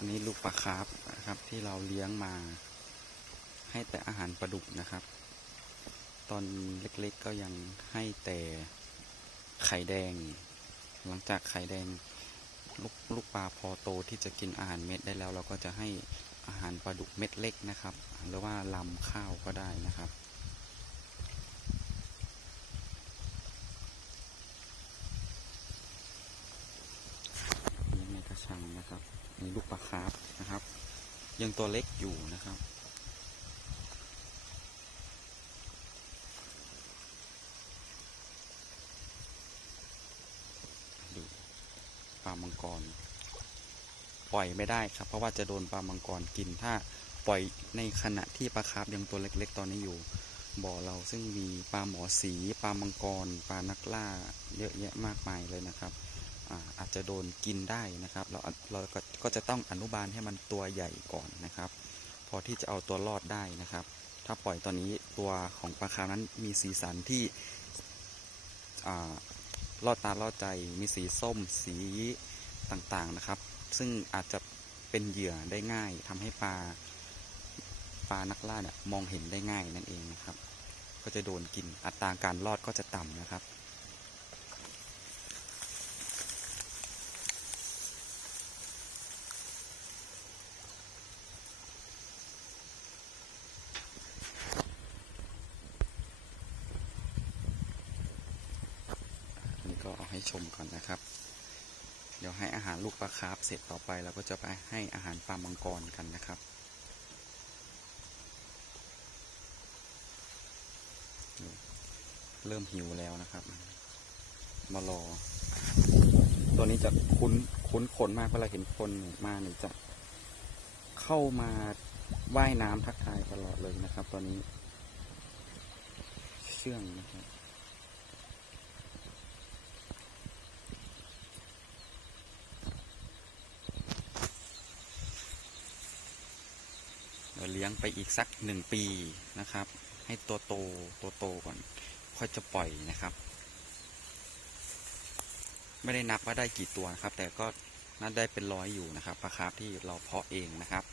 อันนี้ลูกปลาคาร์ฟนะครับ ที่เราเลี้ยงมา ให้แต่อาหารปลาดุกนะครับ ตอนเล็กๆก็ยังให้แต่ไข่แดง หลังจากไข่แดงลูกลูกปลาพอโตที่จะกินอาหารเม็ดได้แล้ว เราก็จะให้อาหารปลาดุกเม็ดเล็กนะครับ หรือว่าลำข้าวก็ได้นะครับเลี้ยงในกระชังนะครับ มีลูกปลาคาร์ฟนะครับ ยังตัวเล็กอยู่นะครับ ดูปลามังกร ปล่อยไม่ได้ครับ เพราะว่าจะโดนปลามังกรกินถ้าปล่อยในขณะที่ปลาคาร์ฟยังตัวเล็กๆ ตอนนี้อยู่บ่อเราซึ่งมีปลาหมอสี ปลามังกร ปลานักล่าเยอะแยะมากมายเลยนะครับ อาจจะโดนกินได้นะครับ เราเราก็ก็จะต้องอนุบาลให้มันตัวใหญ่ก่อนนะครับ พอที่จะเอาตัวรอดได้นะครับ ถ้าปล่อยตอนนี้ตัวของปลาคาร์นั้นมีสีสันที่อ่ารอดตาลอดใจมีสีส้มสีต่างๆนะครับ ซึ่งอาจจะเป็นเหยื่อได้ง่ายทำให้ปลาปลานักล่าเนี่ยมองเห็นได้ง่ายนั่นเองนะครับ ก็จะโดนกินอัตราการรอดก็จะต่ำนะครับ ก็เอาให้ชมก่อนนะครับ เดี๋ยวให้อาหารลูกปลาคาร์ฟเสร็จต่อไปเราก็จะไปให้อาหารปลามังกรกันนะครับ เริ่มหิวแล้วนะครับ มารอ ตัวนี้จะคุ้นคุ้นคนมากเวลาเห็นคนมาเนี่ยจะเข้ามาว่ายน้ำทักทายตลอดเลยนะครับ ตอนนี้ เชื่องนะครับ เรา เลี้ยงไปอีกสักหนึ่งปีนะครับ ให้ตัวโตตัวโตก่อน ค่อยจะปล่อยนะครับ ไม่ได้นับว่าได้กี่ตัวนะครับ แต่ก็น่าได้เป็นร้อยอยู่นะครับปลาคาร์ฟที่เราเพาะเองนะครับ